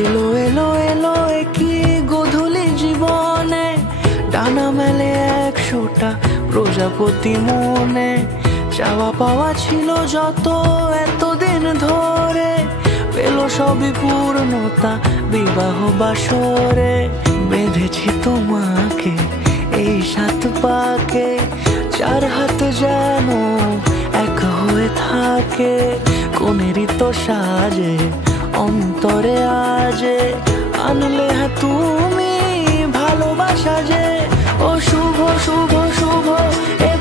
এলো এলো এলো একই গধূলি জীবনে, ডানা মেলে 100টা প্রজাপতি মনে। চাওয়া পাওয়া ছিল যত এতদিন ধরে, পেল সবই পূর্ণতা বিবাহ বাসরে। বেঁধেছি তোমাকে এই 7 পাকে, 4 হাত যেন এক হয়ে থাকে। কোনেরই তো সাজে অন্তরে আজে, আনলে হ্যাঁ তুমি ভালোবাসা যে। ও শুভ শুভ শুভ এ